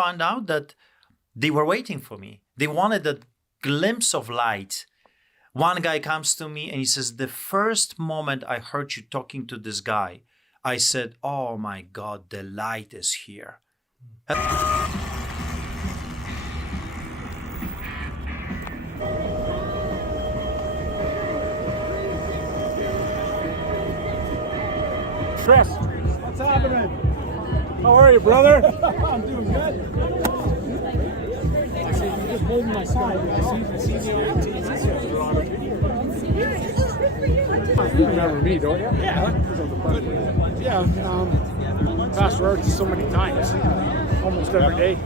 found out that they were waiting for me. They wanted a glimpse of light. One guy comes to me and he says, the first moment I heard you talking to this guy, I said, oh my God, the light is here. Chris, what's happening? How are you, brother? I'm doing good. I see you just holding my side. I see the You remember me, don't you? Yeah. Yeah. Pastor Arts so many times, almost every day.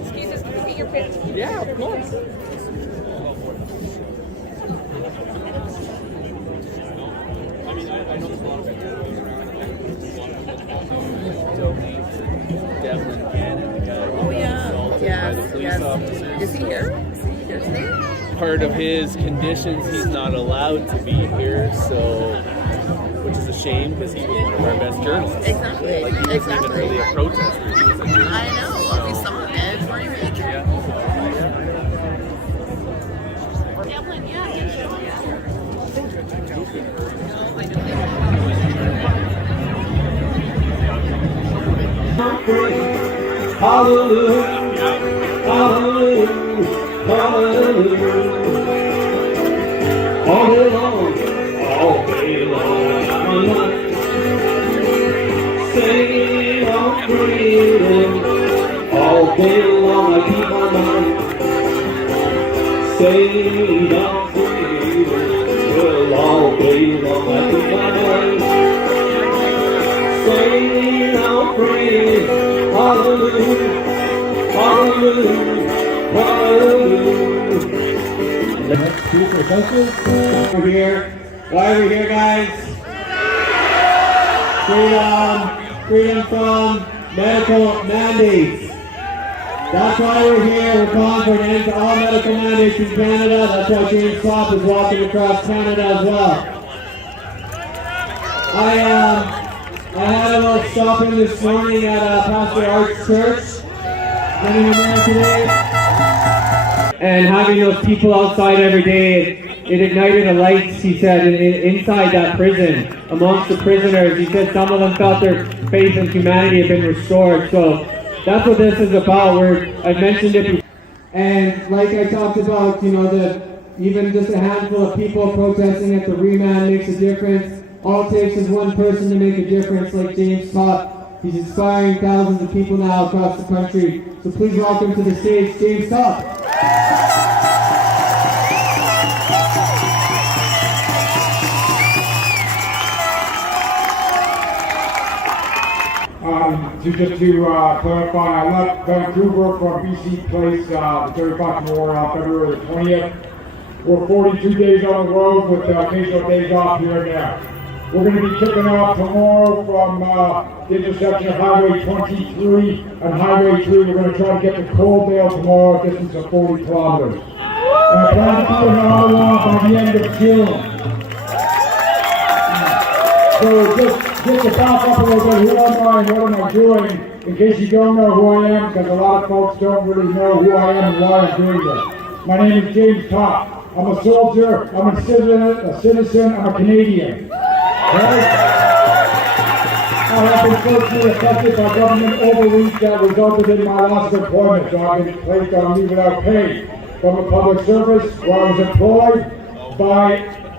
Excuse us, can we get your picture? Yeah, of course. Oh yeah, yes. Is he here? Is he here today? Part of his conditions, he's not allowed to be here, so, which is a shame because he was one of our best journalists. Exactly. Like, he wasn't even really a protester, he was a journalist. I know. Well, we saw it. Every week. Devlin, Hallelujah, hallelujah, hallelujah. All day long, singing on freedom. All day long I keep my mind stayed on freedom. Well, all day long I keep my mind stayed on freedom. Hallelujah, hallelujah, hallelujah. Let's do professor. We're here. Why are we here, guys? Freedom from medical mandates. That's why we're here. We're calling for an end to all medical mandates in Canada. That's why James Top is walking across Canada as well. I had a little stopping this morning at Pastor Art's church. Many there today. And having those people outside every day, it ignited a light, he said, inside that prison, amongst the prisoners. He said some of them felt their faith in humanity had been restored. So that's what this is about. I've mentioned it before. And like I talked about, you know, that even just a handful of people protesting at the remand makes a difference. All it takes is one person to make a difference, like James Top. He's inspiring thousands of people now across the country. So please welcome to the stage, James Top. Just to clarify, I left Vancouver from BC Place the 35th War February the 20th. We're 42 days on the road with occasional days off here and there. We're going to be kicking off tomorrow from the intersection of Highway 23 and Highway 3. We're going to try to get to Coaldale tomorrow, a distance of 40 kilometers. And I plan to be in Ottawa by the end of June. So just to back up a little bit, who am I and what am I doing? In case you don't know who I am, because a lot of folks don't really know who I am and why I'm doing this. My name is James Top. I'm a soldier, I'm a citizen, I'm a Canadian. Right? I have been closely affected by government overreach that resulted in my loss of employment, so I've been placed on leave without pay from a public service where I was employed by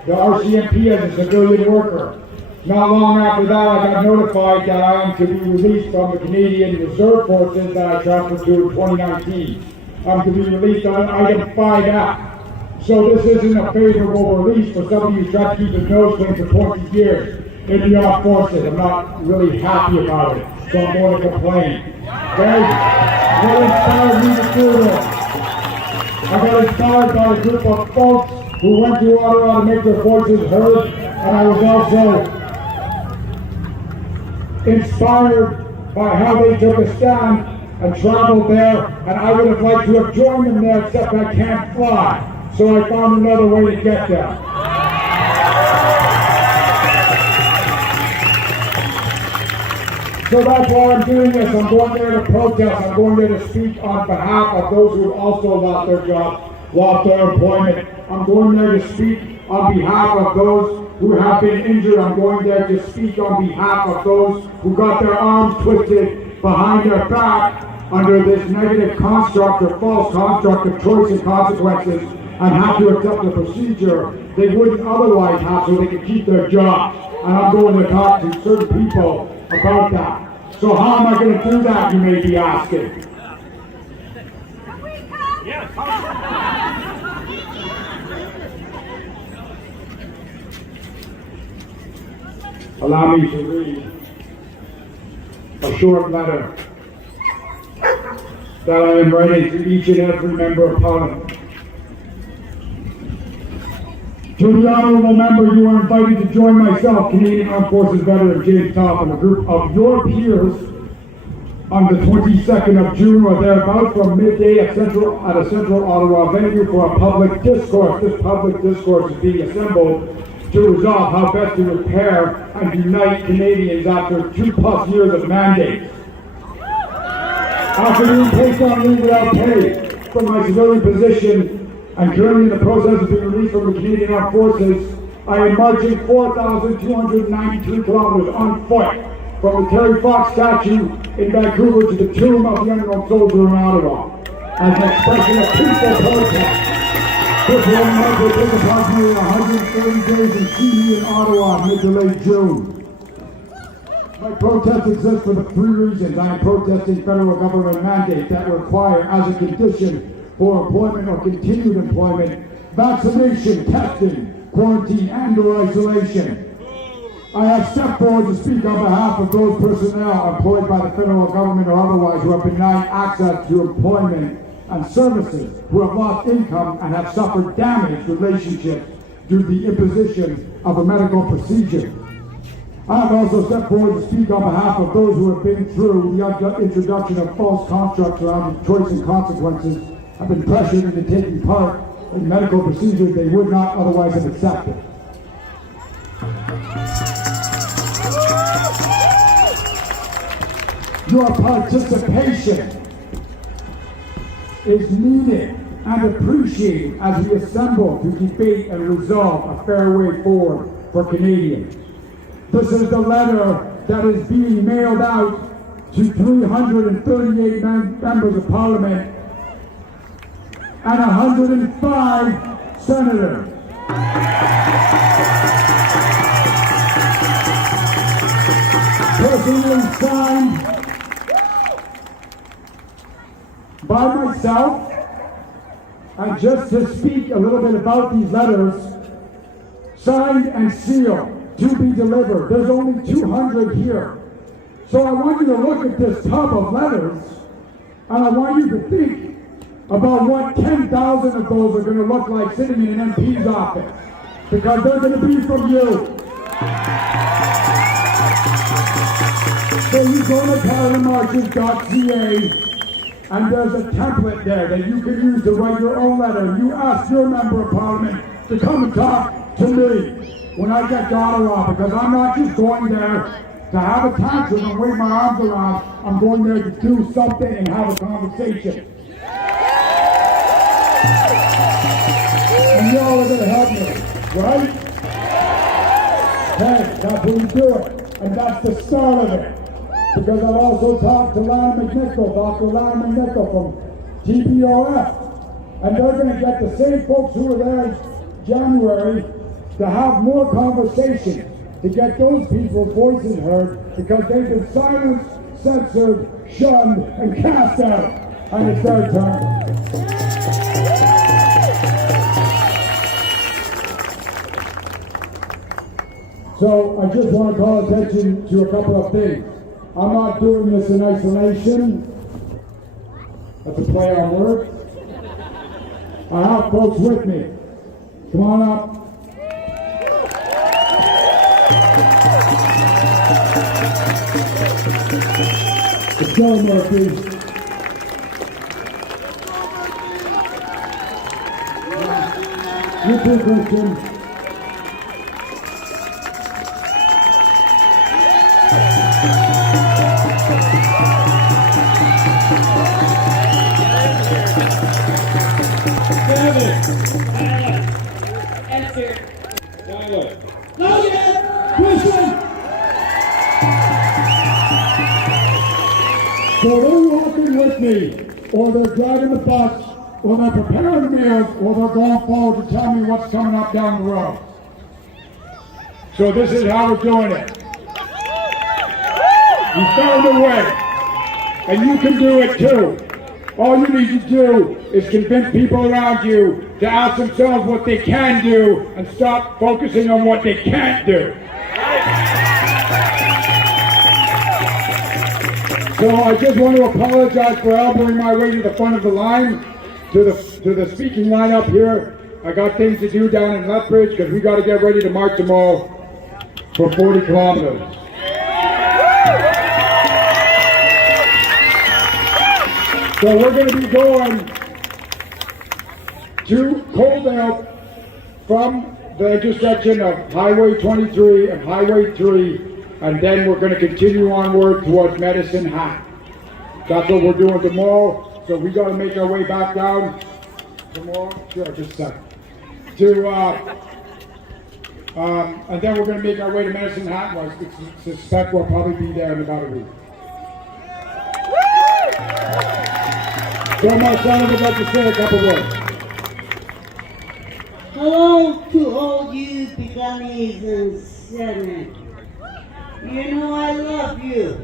the RCMP as a civilian worker. Not long after that, I got notified that I am to be released from the Canadian Reserve Forces that I transferred to in 2019. I'm to be released on item 5F. So this isn't a favorable release for somebody who's tried to keep his nose clean for 20 years in the armed forces. I'm not really happy about it, so I'm going to complain. Okay? What inspired me to do this? I got inspired by a group of folks who went to Ottawa to make their voices heard, and I was also inspired by how they took a stand and traveled there, and I would have liked to have joined them there, except I can't fly. So I found another way to get there. So that's why I'm doing this. I'm going there to protest. I'm going there to speak on behalf of those who have also lost their jobs, lost their employment. I'm going there to speak on behalf of those who have been injured. I'm going there to speak on behalf of those who got their arms twisted behind their back under this negative construct or false construct of choice and consequences, and have to accept the procedure they wouldn't otherwise have so they could keep their jobs. And I'm going to talk to certain people about that. So how am I going to do that, you may be asking? Allow me to read a short letter that I am writing to each and every member of Parliament. To the honourable member, you are invited to join myself, Canadian Armed Forces veteran James Topp, and a group of your peers on the 22nd of June or thereabouts from midday at a central Ottawa venue for a public discourse. This public discourse is being assembled to resolve how best to repair and unite Canadians after 2+ years of mandates. After being placed on leave without pay from my civilian position and currently in the process of being released from the Canadian Armed Forces, I am marching 4,293 kilometers on foot from the Terry Fox statue in Vancouver to the tomb of the unknown soldier in Ottawa as an expression of peaceful protest. This one month will take approximately 130 days and see me in Ottawa mid to late June. My protest exists for the 3 reasons. I am protesting federal government mandates that require, as a condition for employment or continued employment, vaccination, testing, quarantine, and/or isolation. I have stepped forward to speak on behalf of those personnel employed by the federal government or otherwise who have been denied access to employment and services, who have lost income and have suffered damaged relationships due to the imposition of a medical procedure. I have also stepped forward to speak on behalf of those who have been through the introduction of false constructs around choice and consequences, have been pressured into taking part in medical procedures they would not otherwise have accepted. Your participation is needed and appreciated as we assemble to debate and resolve a fair way forward for Canadians. This is the letter that is being mailed out to 338 members of Parliament and 105 senators. Personally signed by myself, and just to speak a little bit about these letters, signed and sealed to be delivered. There's only 200 here. So I want you to look at this tub of letters, and I want you to think about what 10,000 of those are going to look like sitting in an MP's office, because they're going to be from you. So you go to parliamentmarches.ca, and there's a template there that you can use to write your own letter. You ask your member of Parliament to come and talk to me when I get to Ottawa, because I'm not just going there to have a tantrum and wave my arms around. I'm going there to do something and have a conversation. And y'all are going to help me, right? Hey, that's what we do it. And that's the start of it. Because I've also talked to Larry McNichol, Dr. Larry McNichol from TPOF. And they're going to get the same folks who were there in January to have more conversation, to get those people's voices heard because they've been silenced, censored, shunned, and cast out. And it's their turn. So I just want to call attention to a couple of things. I'm not doing this in isolation. That's a play on words. I have folks with me. Come on up. Let's go, Murphy. You too, Christian. So they're walking with me, or they're driving the bus, or they're preparing meals, or they're going forward to tell me what's coming up down the road. So this is how we're doing it. You found a way, and you can do it too. All you need to do is convince people around you to ask themselves what they can do and stop focusing on what they can't do. So I just want to apologize for elbowing my way to the front of the line, to the speaking line up here. I got things to do down in Lethbridge because we got to get ready to march them all for 40 kilometers. So we're going to be going to Coldale from the intersection of Highway 23 and Highway 3, and then we're going to continue onward towards Medicine Hat. That's what we're doing tomorrow, so we got to make our way back down tomorrow. Sure, just a second. And then we're going to make our way to Medicine Hat, and I suspect we'll probably be there in about a week. So my son would like to say a couple words. Hello to all you Picanis and Senate. You know I love you.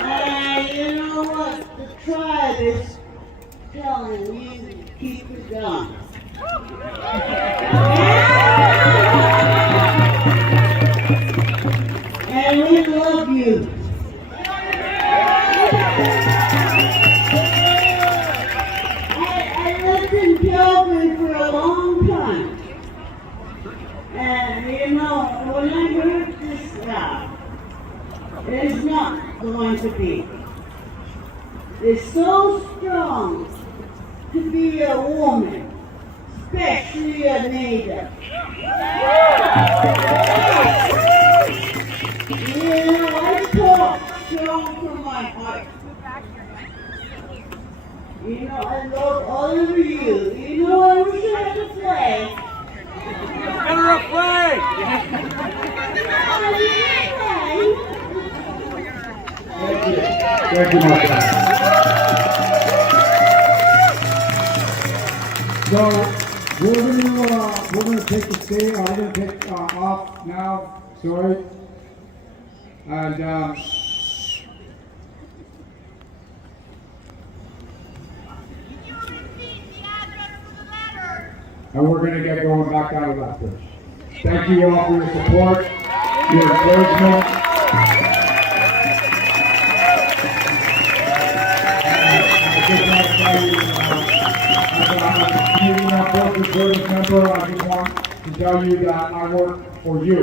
And you know what? The tribe is telling you to keep it going. And we love you. I lived in Calgary for a long time. And you know, when I heard this now, it's not going to be. It's so strong to be a woman, especially a native. You know, I talk strong from my heart. You know, I love all of you. You know, I wish I had a flag. Never a flag! Thank you, my friend. So we're gonna take the stay. I'm gonna take off now. Sorry. And we're gonna get going back out of that bridge. Thank you all for your support, your encouragement. I just want to tell you, as a Canadian Armed Forces Service member, I just want to tell you that I work for you.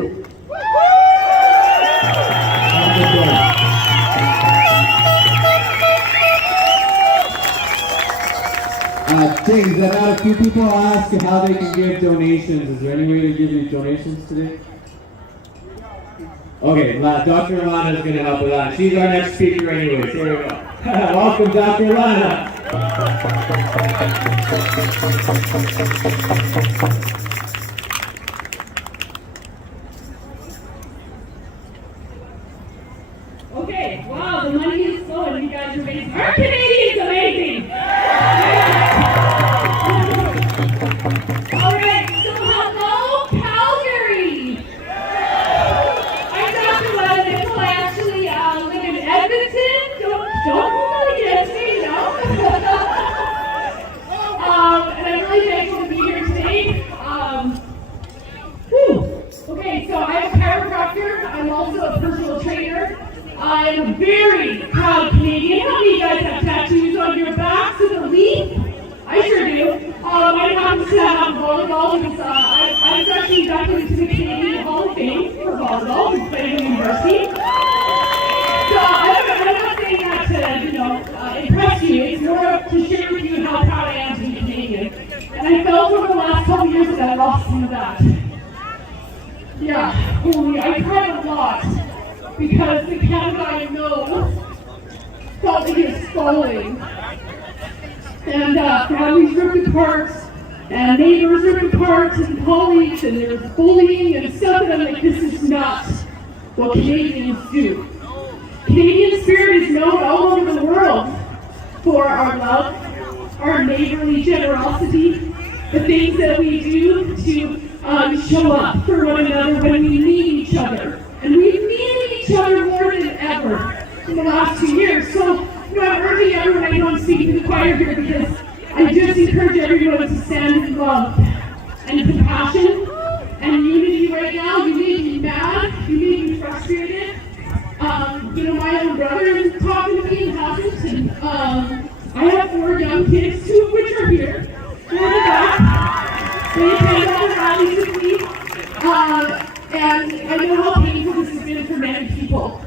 Have a good day. James, I've had a few people ask how they can give donations. Is there any way to give you donations today? Okay, Dr. Lana is going to help with that. She's our next speaker anyways. Here we go. Welcome, Dr. Lana. Okay, wow, the money is flowing. You guys are amazing. Our Canadians amazing! Alright, so hello, Calgary! I am a very proud Canadian. How many of you guys have tattoos on your backs with a leaf? I sure do. Mine happens to have volleyball because I was actually inducted into the Canadian Hall of Fame for volleyball in Calgary University. So I'm not saying that to, impress you. It's more to share with you how proud I am to be Canadian. And I felt over the last couple years that I lost some of that. Yeah, holy, I cried a lot because the Canada I know felt like it was falling. And families ripped apart, and neighbors ripped apart, and colleagues, and there was bullying and stuff, and I'm like, this is not what Canadians do. Canadian spirit is known all over the world for our love, our neighborly generosity, the things that we do to show up for one another when we need each other. And we've needed each other more than ever in the last 2 years. So, I'm urging everyone, I don't speak to the choir here because I just encourage everyone to stand in love and compassion and unity right now. You may be mad, you may be frustrated. My own brother is talking to me and hasn't, and I have 4 young kids, 2 of which are here. They're in the back. They attend all the rallies with me, and I know how painful this has been for many people.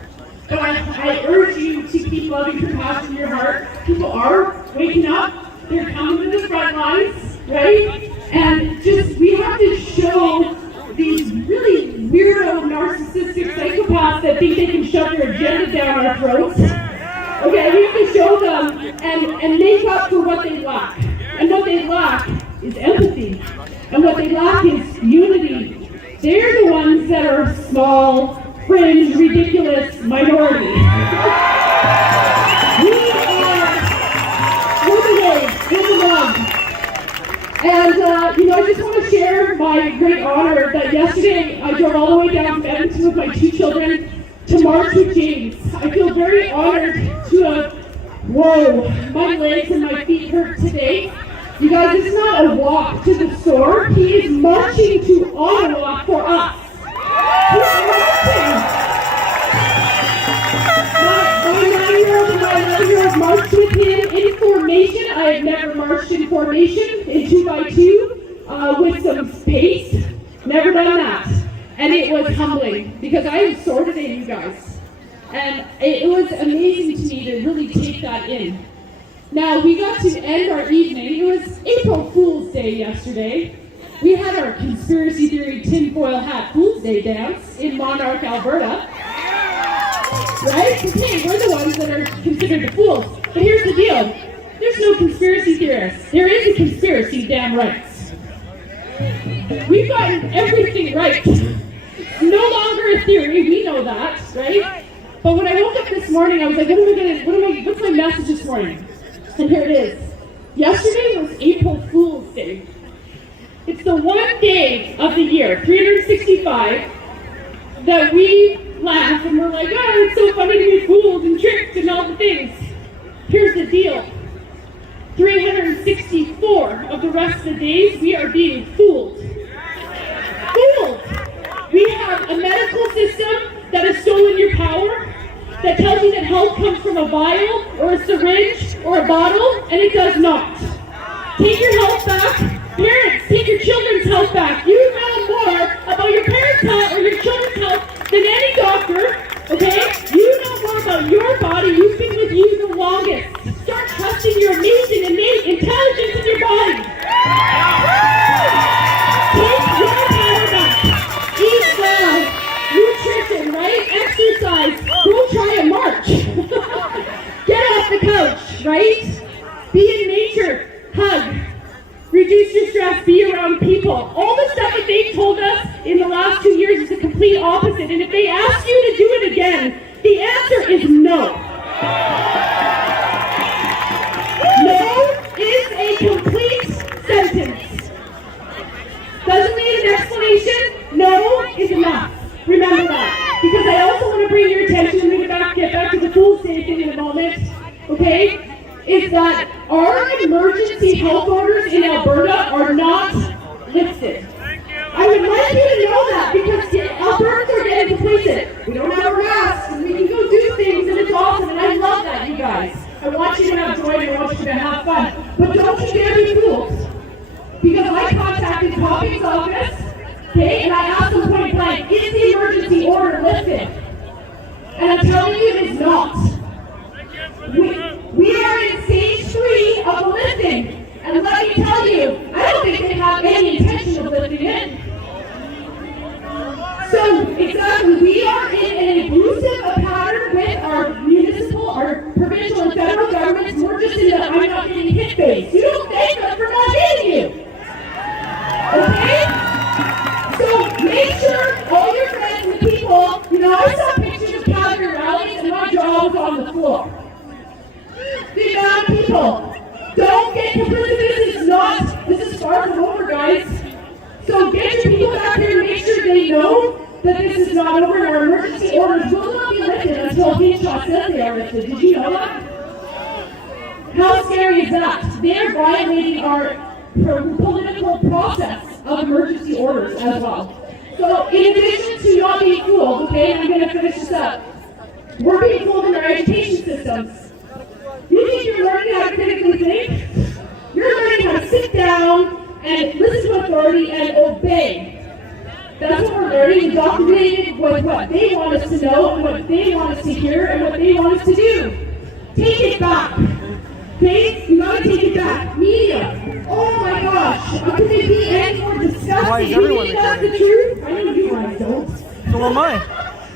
But I urge you to keep loving compassion in your heart. People are waking up. They're coming to the front lines, right? And we have to show these really weirdo, narcissistic psychopaths that think they can shove their agenda down our throats. Okay, we have to show them and make up for what they lack. And what they lack is empathy. And what they lack is unity. They're the ones that are small, fringe, ridiculous minority. We're the way, we're the love. And, I just want to share my great honor that yesterday I drove all the way down from Edmonton with my 2 children to march with James. I feel very honored to have, my legs and my feet hurt today. You guys, this is not a walk to the store. He is marching to Ottawa for us. He's marching. My 9-year-old and my 11-year-old marched with him in formation. I have never marched in formation in 2x2 with some pace. Never done that. And it was humbling because I am sore today, you guys. And it was amazing to me to really take that in. Now, we got to end our evening. It was April Fool's Day yesterday. We had our conspiracy theory tinfoil hat Fool's Day dance in Monarch, Alberta. Right? Because, hey, we're the ones that are considered the fools. But here's the deal. There's no conspiracy theorists. There is a conspiracy, damn right. We've gotten everything right. It's no longer a theory. We know that, right? But when I woke up this morning, I was like, what's my message this morning? And here it is. Yesterday was April Fool's Day. It's the one day of the year, 365, that we laugh and we're like, oh, it's so funny to be fooled and tricked and all the things. Here's the deal. 364 of the rest of the days, we are being fooled. Fooled! We have a medical system that has stolen your power, that tells you that health comes from a vial or a syringe or a bottle, and it does not. Take your health back. Parents, take your children's health back. You know more about your parents' health or your children's health than any doctor, okay? You know more about your body. You've been with you the longest. Start trusting your amazing, innate intelligence in your body. Take your power back. Eat well. Nutrition, right? Exercise. Go try a march. Get off the couch, right? Be in nature. Hug. Reduce your stress. Be around people. All the stuff that they've told us in the last 2 years is the complete opposite. And if they ask you to do it again, the answer is no. No is a complete sentence. Doesn't need an explanation. No is enough. Remember that. Because I also want to bring your attention, we're going to get back to the Fool's Day thing in a moment, okay, is that our emergency health orders in Alberta are not lifted. I would like you to know that because Albertans are getting complacent. We don't have masks and we can go do things I want you to have joy and I want you to have fun. But don't you dare be fooled. Because I contacted Copping's office, okay, and I asked them point blank, is the emergency order lifted? And I'm telling you it is not. We are in stage 3 of the lifting. And let me tell you, I don't think they have any intention of lifting it. So, exactly, we are in an abusive pattern with our municipal, our provincial and federal governments. We're just in the I'm not getting hit phase. You don't thank us for not hitting you. Okay? So, make sure all your friends and people, I saw pictures of Calgary rallies and my jaw was on the floor. The amount of people, don't get complicit. This is far from over, guys. So get your people back here and make sure they know that this is not over and our emergency orders will not be lifted until Hinshaw says they are lifted. Did you know that? How scary is that? They are violating our political process of emergency orders as well. So in addition to not being fooled, okay, and I'm going to finish this up, we're being fooled in our education systems. You think you're learning how to critically think? You're learning how to sit down and listen to authority and obey. That's what we're learning, indoctrinated with what they want us to know, and what they want us to hear, and what they want us to do. Take it back. Okay? You gotta take it back. Media. Oh my gosh. How could they be any more disgusting? Why is everyone You think that's the truth? I know you guys don't. So am I.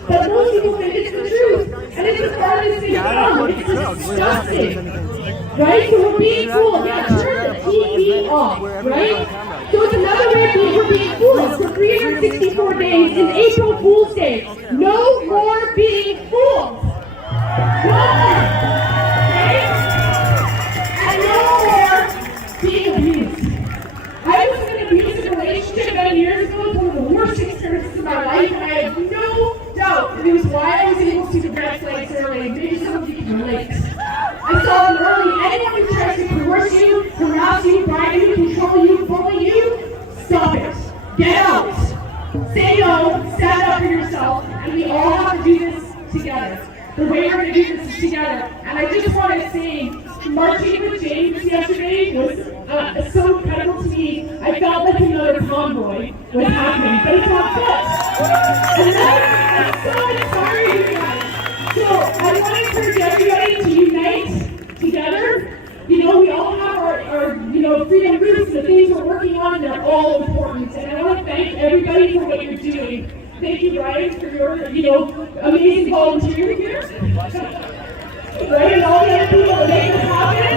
But most people think it's the truth. And it's the farthest thing from. It's disgusting. Right? So we're being fooled. Yeah, turn the TV off. Right? So it's another way we're being fooled. For 364 days is April Fool's Day. No more being fooled. No more. Right? And no more being abused. I was in an abusive relationship many years ago. It was one of the worst experiences of my life, and I have no doubt that it was why I was able to progress like early. Maybe some of you can relate. I saw them early. Anyone who tries to coerce you, harass you, bribe you, control you, bully you, stop it. Get out. Say no. Stand up for yourself. And we all have to do this together. The way we're going to do this is together. And I just want to say, marching with James yesterday was so incredible to me. I felt like another convoy was happening, but it's not good. And that's so inspiring, guys. So I want to encourage everybody to unite together. We all have our freedom groups, the things we're working on, and they're all important. And I want to thank everybody for what you're doing. Thank you, Ryan, for your, amazing volunteering here. Right, and all the other people that make this happen.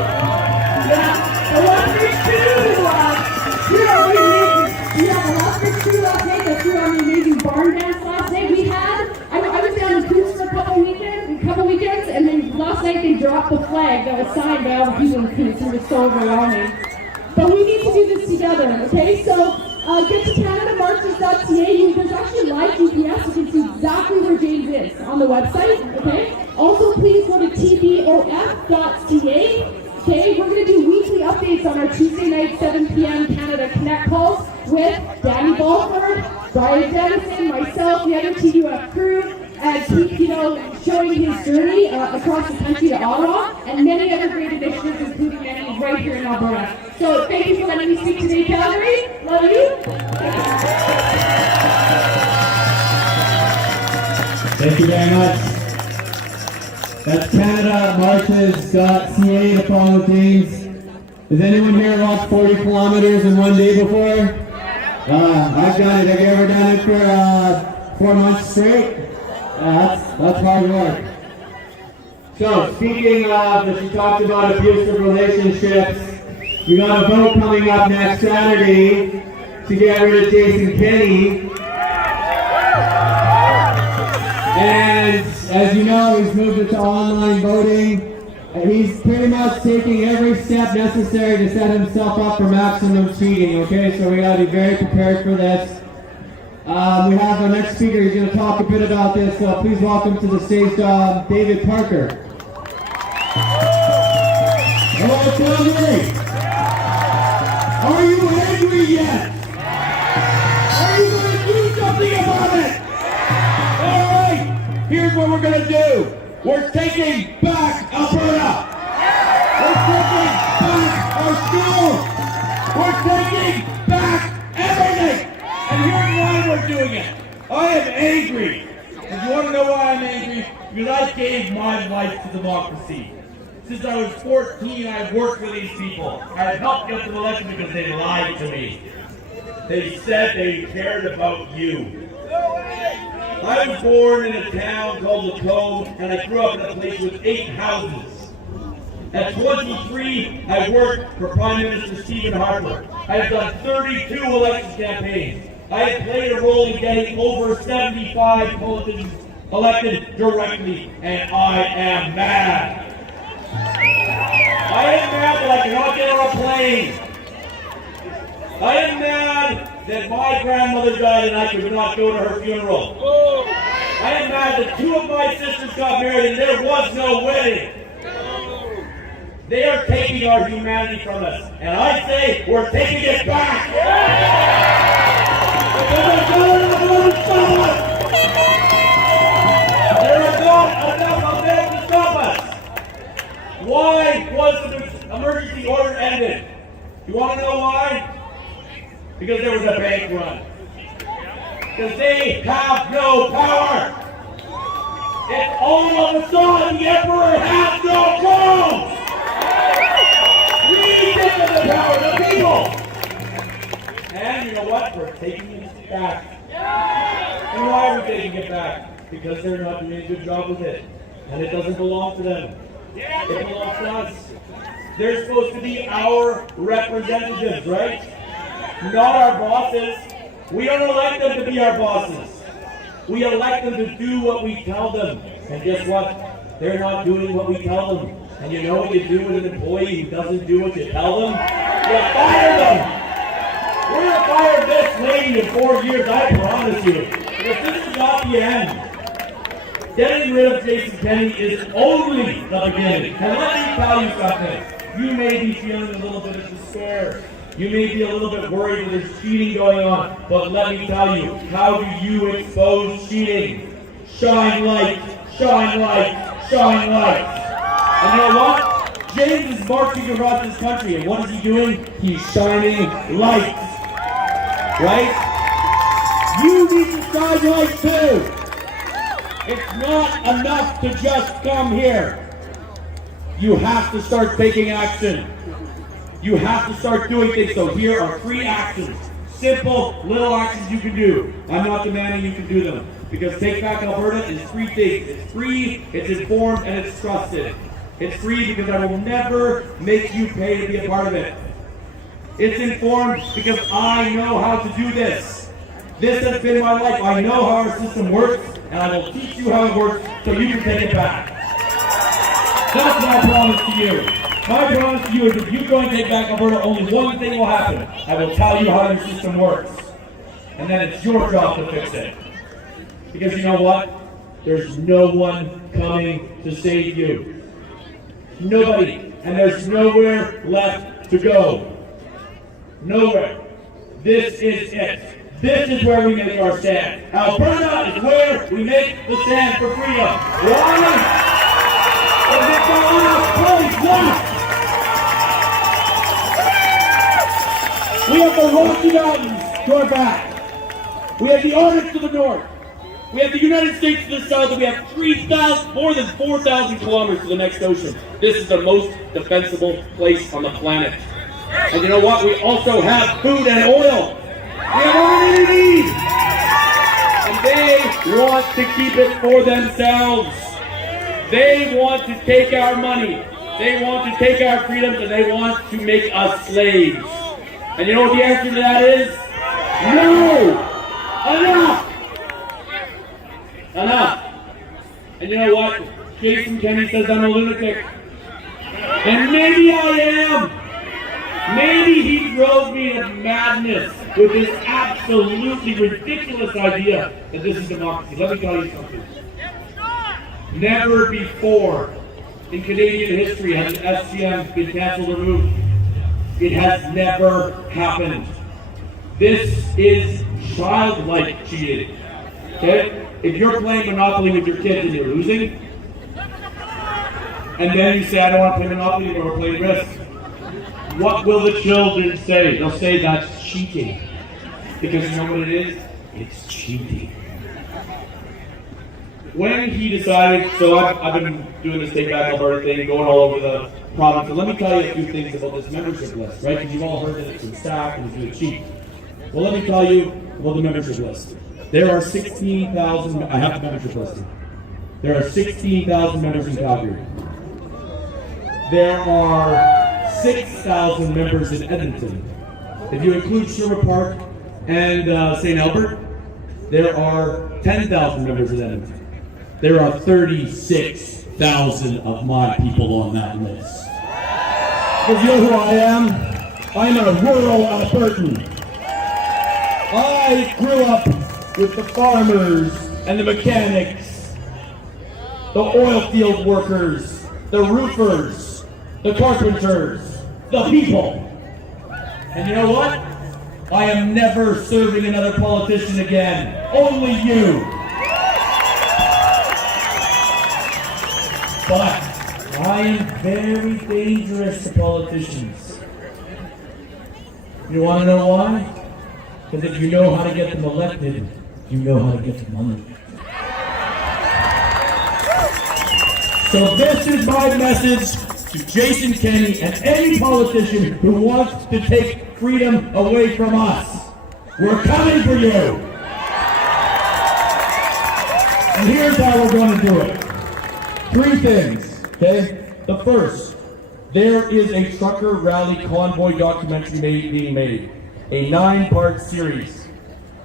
Yeah, the Lethbridge crew, we are amazing. We had the Lethbridge crew last night that threw on the amazing barn dance last night. I was down in Coos for a couple weekends, and then last night they dropped the flag that was signed by all the people in Coos. It was so overwhelming. But we need to do this together, okay? So get to CanadaMarches.ca. There's actually live GPS. You can see exactly where James is on the website, okay? Also, please go to tbof.ca. Okay, we're going to do weekly updates on our Tuesday night 7 p.m. Canada Connect calls with Danny Balford, Brian Dennison, myself, the other TUF crew, and keep, showing his journey across the country to Ottawa, and many other great initiatives, including many right here in Alberta. So thank you for letting me speak today, Calgary. Love you. Thank you very much. That's CanadaMarches.ca to follow James. Has anyone here walked 40 kilometers in one day before? I've done it. Have you ever done it for 4 months straight? That's hard work. So, speaking of, as she talked about abusive relationships, we got a vote coming up next Saturday to get rid of Jason Kenney. And as you know, he's moved it to online voting. And he's pretty much taking every step necessary to set himself up for maximum cheating, okay? So we gotta be very prepared for this. We have our next speaker. He's going to talk a bit about this. So please welcome to the stage David Parker. Hello, Calgary. Are you angry yet? Are you going to do something about it? All right. Here's what we're going to do. We're taking back Alberta. We're taking back our schools. We're taking back everything. And here's why we're doing it. I am angry. And you want to know why I'm angry? Because I gave my life to democracy. Since I was 14, I've worked for these people. I've helped get them elected because they lied to me. They said they cared about you. I was born in a town called La Cove, and I grew up in a place with 8 houses. At 23, I worked for Prime Minister Stephen Harper. I have done 32 election campaigns. I have played a role in getting over 75 politicians elected directly, and I am mad. I am mad that I cannot get on a plane. I am mad that my grandmother died and I could not go to her funeral. I am mad that 2 of my sisters got married and there was no wedding. They are taking our humanity from us, and I say we're taking it back. There are not enough of them to stop us. Why was the emergency order ended? You want to know why? Because there was a bank run. Because they have no power. It's all on the side. The emperor has no throne. We give them the power, the people. And you know what? We're taking it back. And why are we taking it back? Because they're not doing a good job with it. And it doesn't belong to them. It belongs to us. They're supposed to be our representatives, right? Not our bosses. We don't elect them to be our bosses. We elect them to do what we tell them. And guess what? They're not doing what we tell them. And you know what you do with an employee who doesn't do what you tell them? You fire them! We're going to fire this lady in 4 years, I promise you. Because this is not the end. Getting rid of Jason Kenney is only the beginning. And let me tell you something. You may be feeling a little bit of despair. You may be a little bit worried that there's cheating going on. But let me tell you, how do you expose cheating? Shine light, shine light, shine light. And you know what? James is marching across this country, and what is he doing? He's shining light. Right? You need to shine light too. It's not enough to just come here. You have to start taking action. You have to start doing things. So here are 3 actions. Simple, little actions you can do. I'm not demanding you can do them. Because Take Back Alberta is 3 things. It's free, it's informed, and it's trusted. It's free because I will never make you pay to be a part of it. It's informed because I know how to do this. This has been my life. I know how our system works, and I will teach you how it works so you can take it back. That's my promise to you. My promise to you is if you go and Take Back Alberta, only one thing will happen. I will tell you how your system works. And then it's your job to fix it. Because you know what? There's no one coming to save you. Nobody. And there's nowhere left to go. Nowhere. This is it. This is where we make our stand. Alberta is where we make the stand for freedom. Why? Because it's the last place left. We have the Rocky Mountains to our back. We have the Arctic to the north. We have the United States to the south, and we have more than 4,000 kilometers to the next ocean. This is the most defensible place on the planet. And you know what? We also have food and oil. We have everything we need. And they want to keep it for themselves. They want to take our money. They want to take our freedoms, and they want to make us slaves. And you know what the answer to that is? No! Enough! Enough! And you know what? Jason Kenney says I'm a lunatic. And maybe I am. Maybe he drove me to madness with this absolutely ridiculous idea that this is democracy. Let me tell you something. Never before in Canadian history has the SCM been canceled or moved. It has never happened. This is childlike cheating. Okay? If you're playing Monopoly with your kids and you're losing, and then you say, I don't want to play Monopoly anymore, we're playing Risk. What will the children say? They'll say that's cheating. Because you know what it is? It's cheating. When he decided, so I've been doing this Take Back Alberta thing, going all over the province, and let me tell you a few things about this membership list, right? Because you've all heard that it's been stacked and it's been cheap. Well, let me tell you about the membership list. There are 16,000, I have the membership list. There are 16,000 members in Calgary. There are 6,000 members in Edmonton. If you include Sherwood Park and St. Albert, there are 10,000 members in Edmonton. There are 36,000 of my people on that list. Because you know who I am? I'm a rural Albertan. I grew up with the farmers and the mechanics, the oil field workers, the roofers, the carpenters, the people. And you know what? I am never serving another politician again. Only you. But I am very dangerous to politicians. You want to know why? Because if you know how to get them elected, you know how to get them unelected. So this is my message to Jason Kenney and any politician who wants to take freedom away from us. We're coming for you. And here's how we're going to do it. 3 things, okay? The first, there is a trucker rally convoy documentary being made. A 9-part series.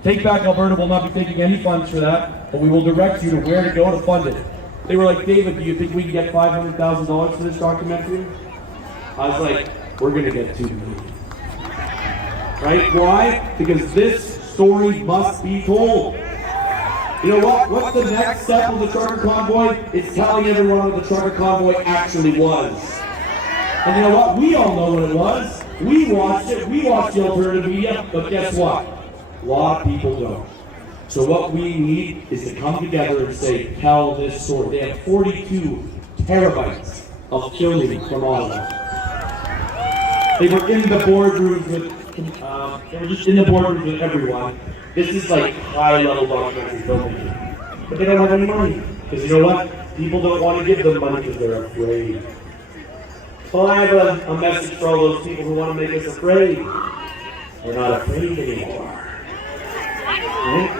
Take Back Alberta will not be taking any funds for that, but we will direct you to where to go to fund it. They were like, David, do you think we can get $500,000 for this documentary? I was like, we're going to get $2 million. Right? Why? Because this story must be told. You know what? What's the next step of the trucker convoy? It's telling everyone what the trucker convoy actually was. And you know what? We all know what it was. We watched it. We watched the alternative media. But guess what? A lot of people don't. So what we need is to come together and say, tell this story. They have 42 terabytes of filming from Ottawa. They were in the boardrooms with everyone. This is like high-level documentary filmmaking. But they don't have any money. Because you know what? People don't want to give them money because they're afraid. Well, I have a message for all those people who want to make us afraid. We're not afraid anymore. Right?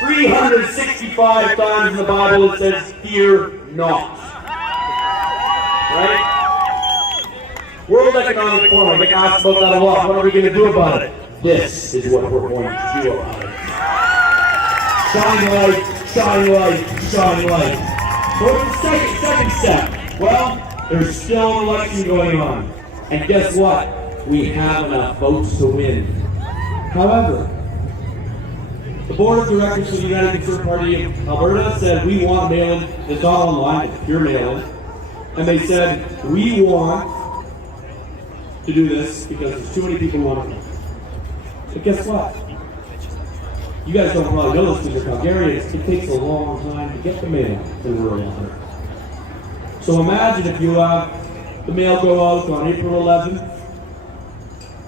365 times in the Bible it says, fear not. Right? World Economic Forum, I get asked about that a lot. What are we going to do about it? This is what we're going to do about it. Shine light, shine light, shine light. So what's the second step? Well, there's still an election going on. And guess what? We have enough votes to win. However, the board of directors of the United Conservative Party of Alberta said we want mail-in. It's not online, it's pure mail-in. And they said we want to do this because there's too many people who want to vote. But guess what? You guys don't probably know this because you're Calgarians. It takes a long time to get the mail in rural Alberta. So imagine if you have the mail go out on April 11th,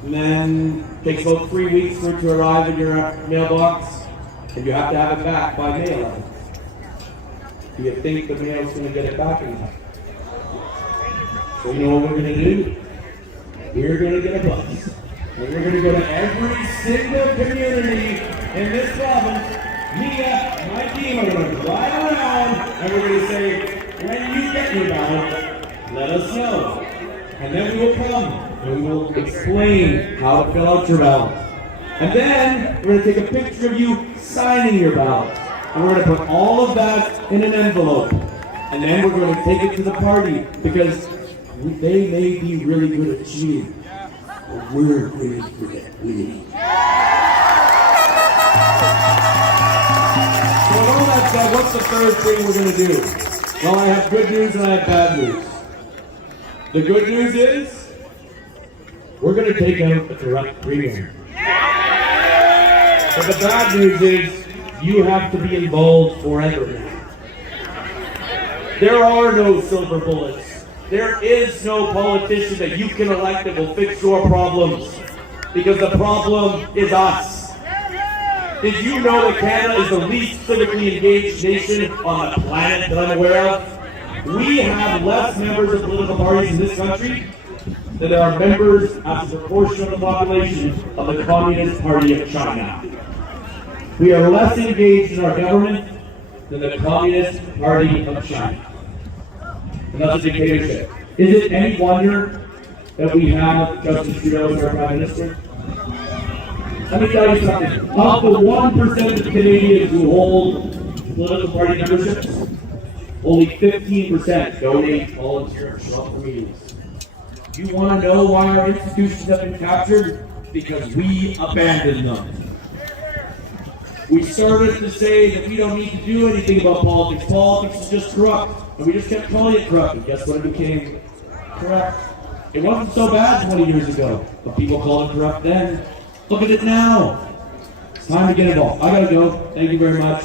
and then it takes about 3 weeks for it to arrive in your mailbox, and you have to have it back by May 11th. Do you think the mail's going to get it back in time? So you know what we're going to do? We're going to get a bus. And we're going to go to every single community in this province. Me and my team are going to fly around, and we're going to say, when you get your ballot, let us know. And then we will come, and we will explain how to fill out your ballot. And then we're going to take a picture of you signing your ballot. And we're going to put all of that in an envelope. And then we're going to take it to the party, because they may be really good at cheating. But we're really good at winning. So with all that said, what's the third thing we're going to do? Well, I have good news and I have bad news. The good news is, we're going to take out the correct premium. But the bad news is, you have to be involved forever now. There are no silver bullets. There is no politician that you can elect that will fix your problems, because the problem is us. Did you know that Canada is the least civically engaged nation on the planet that I'm aware of? We have less members of political parties in this country than there are members as a proportion of the population of the Communist Party of China. We are less engaged in our government than the Communist Party of China. And that's a dictatorship. Is it any wonder that we have Justin Trudeau as our Prime Minister? Let me tell you something. Of the 1% of Canadians who hold political party memberships, only 15% donate volunteer Trump meetings. You want to know why our institutions have been captured? Because we abandoned them. We started to say that we don't need to do anything about politics. Politics is just corrupt. And we just kept calling it corrupt. And guess what it became? Corrupt. It wasn't so bad 20 years ago, but people called it corrupt then. Look at it now. It's time to get involved. I gotta go. Thank you very much.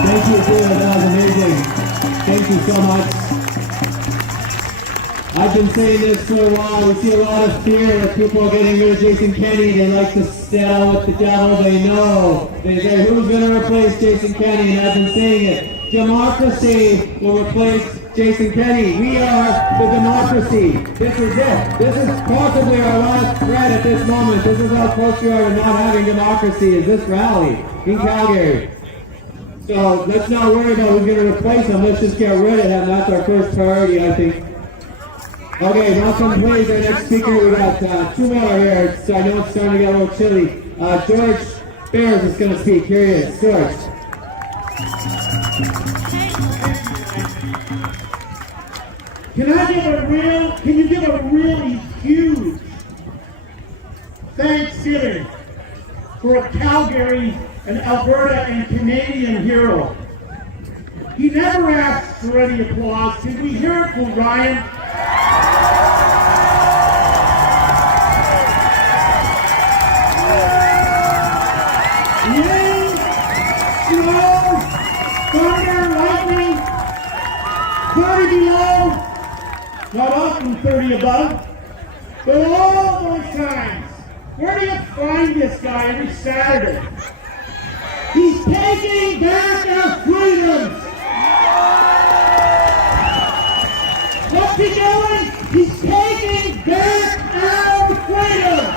Thank you, Taylor. That was amazing. Thank you so much. I've been saying this for a while. We see a lot of fear that people are getting rid of Jason Kenney. They like to settle with the devil. They know. They say, who's going to replace Jason Kenney? And I've been saying it. Democracy will replace Jason Kenney. We are the democracy. This is it. This is possibly our last threat at this moment. This is how close we are to not having democracy, is this rally in Calgary. So let's not worry about who's going to replace him. Let's just get rid of him. That's our first priority, I think. Okay, welcome please our next speaker. We got 2 more here, so I know it's starting to get a little chilly. George Bears is going to speak. Here he is. George. Can you give a really huge Thanksgiving for a Calgary, an Alberta and Canadian hero? He never asked for any applause. Can we hear it from Ryan? Rain, snow, thunder, lightning, 30 below, not often 30 above, but all those times. Where do you find this guy every Saturday? He's taking back our freedoms. What's he doing? He's taking back our freedoms.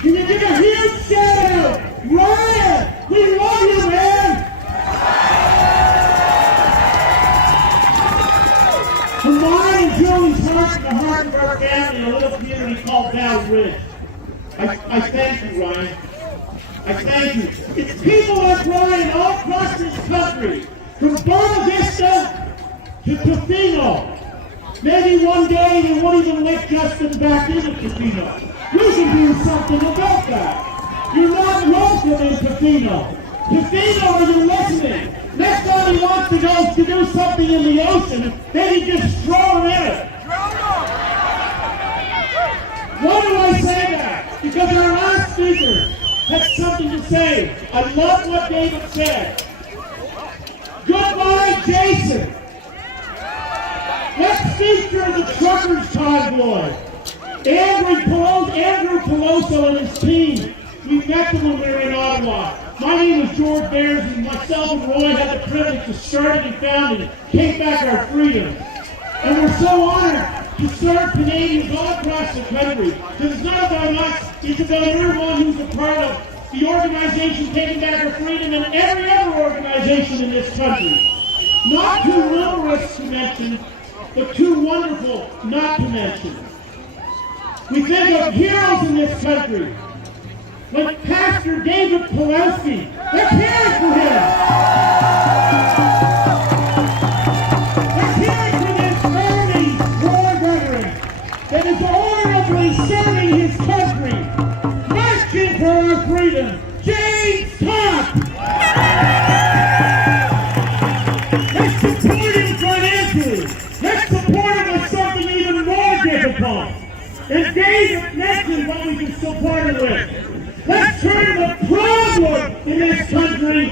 Can you give a huge shout out? Ryan, we love you, man. From mine and Julie's heart and the heart of our family in a little community called Valley Ridge. I thank you, Ryan. I thank you. It's people like Ryan all across this country, from Bona Vista to Tofino. Maybe one day they won't even let Justin back into Tofino. You should do something about that. You're not welcome in Tofino. Tofino, are you listening? Next time he wants to go to do something in the ocean, then he just throw him in it. Why do I say that? Because our last speaker had something to say. I love what David said. Goodbye, Jason. Let's feature the Truckers Convoy. Andrew Peloso and his team. We met them when we were in Ottawa. My name is George Bears, and myself and Roy had the privilege to start and found and take back our freedom. And we're so honored to serve Canadians all across the country. Because it's not about us, it's about everyone who's a part of the organization taking back our freedom and every other organization in this country. Not too numerous to mention, but too wonderful not to mention. We think of heroes in this country, like Pastor David Pulaski. Let's hear it for him. Let's hear it for this Army war veteran that is honorably serving his country, marching for our freedom. James Topp. Let's support him financially. Let's support him with something even more difficult. And David mentioned what we can support him with. Let's turn the problem in this country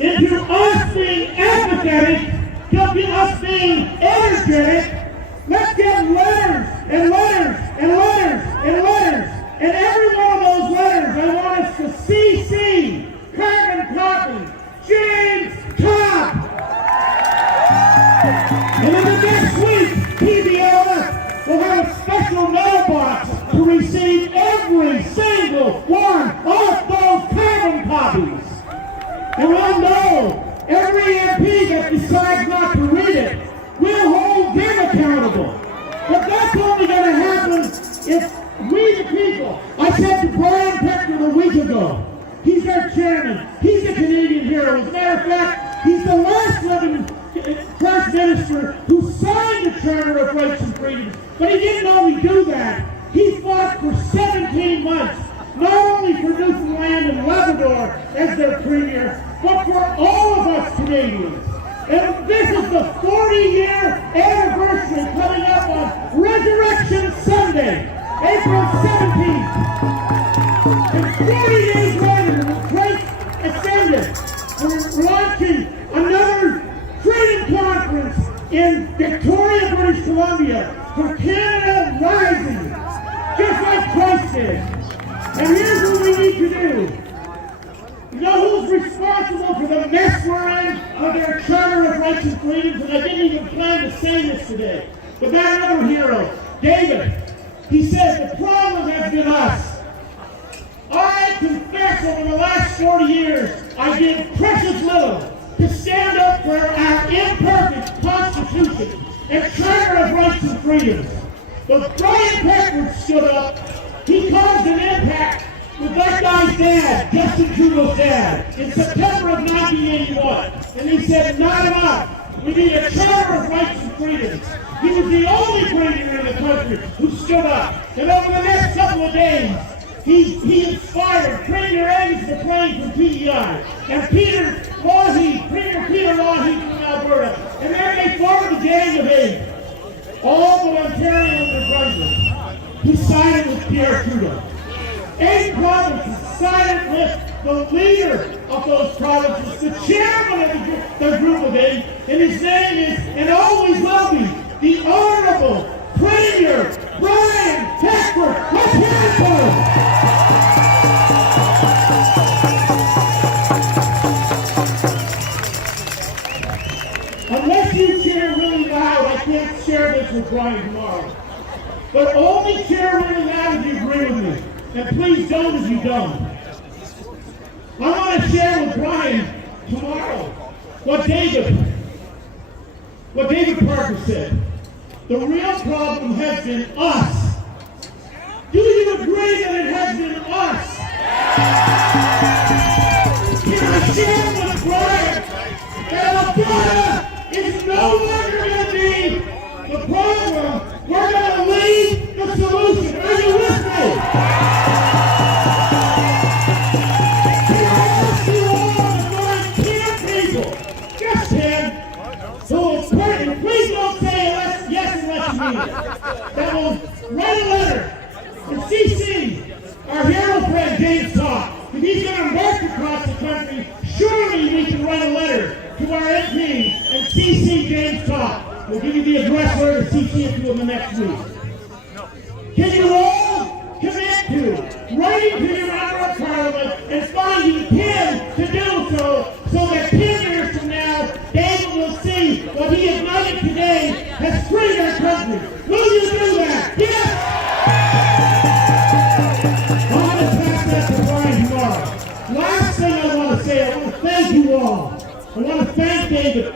into us being apathetic, to us being energetic. Let's get letters and letters and letters and letters. And every one of those letters, I want us to CC, carbon copy, James Top. And then the next week, PBLF will have a special mailbox to receive every single one of those carbon copies. And we'll know every MP that decides not to read it, we'll hold them accountable. But that's only going to happen if we the people. I said to Brian Pecker a week ago, he's our chairman, he's a Canadian hero. As a matter of fact, he's the last living First Minister who signed the Charter of Rights and Freedoms. But he didn't only do that. He fought for 17 months, not only for Newfoundland and Labrador as their premier, but for all of us Canadians. And this is the 40-year anniversary coming up on Resurrection Sunday, April 17th. And 40 days later, the great ascendant, we're launching another freedom conference in Victoria, British Columbia, for Canada Rising, just like Christ did. And here's what we need to do. You know who's responsible for the mess we're in with their Charter of Rights and Freedoms? And I didn't even plan to say this today. But that other hero, David, he said the problem has been us. I confess over the last 40 years, I did precious little to stand up for our imperfect Constitution and Charter of Rights and Freedoms. But Brian Peckford stood up. He caused an impact with that guy's dad, Justin Trudeau's dad, in September of 1981. And he said, not enough. We need a Charter of Rights and Freedoms. He was the only premier in the country who stood up. And over the next couple of days, he inspired Premier Eddings McLean from PEI and Premier Peter Lougheed from Alberta. And then they formed the Gang of 8. All but Ontario and New Brunswick, who sided with Pierre Trudeau. 8 provinces sided with the leader of those provinces, the chairman of the group of 8, and his name is, and always will be, the Honorable Premier Brian Peckford. Let's hear it for him. Unless you cheer really loud, I can't share this with Brian tomorrow. But only cheer really loud if you agree with me. And please don't if you don't. I want to share with Brian tomorrow what David Parker said. The real problem has been us. Do you agree that it has been us? Can I share with Brian that Alberta is no longer going to be the problem? We're going to lead the solution. Are you with me? Can I ask you all to find 10 people, just 10, who will pray, and please don't say yes unless you mean it, that will write a letter and CC our hero friend James Top. If he's going to march across the country, surely we can write a letter to our MP and CC James Top. We'll give you the address where to CC it to him the next week. Can you all commit to writing to your member of Parliament and finding 10 to do so that 10 years from now, David will see what he ignited today has freed our country? Will you do that? Yes! I'm going to pass that to Brian tomorrow. Last thing I want to say, I want to thank you all. I want to thank David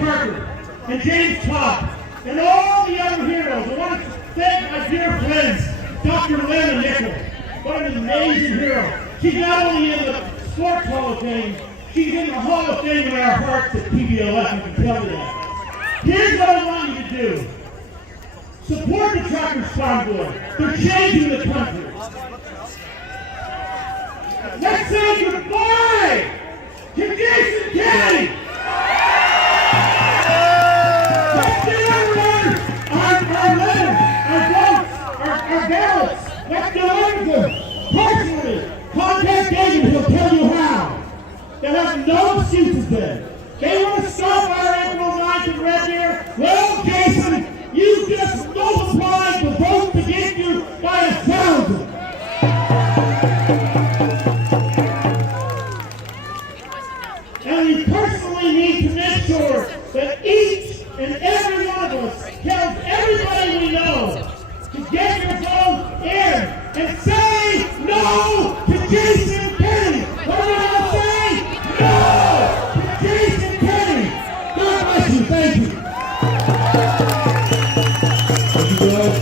Parker and James Top and all the other heroes. I want to thank my dear friends, Dr. Lena Nickel. What an amazing hero. She's not only in the Sports Hall of Fame, she's in the Hall of Fame in our hearts at PBLF, I can tell you that. Here's what I want you to do. Support the Truckers' Convoy. They're changing the country. Let's say goodbye to Jason Kennedy. Let's get our letters, our ballots. Let's deliver them personally. Contact David. He'll Washington. They want to stop our April 9th in Red Deer. Well, Jason, you just multiplied the vote to get you by 1,000. And we personally need to make sure that each and every one of us tells everybody we know to get your vote in and say no to Jason Kennedy. Everyone say no to Jason Kennedy. God bless you. Thank you. Thank you, George.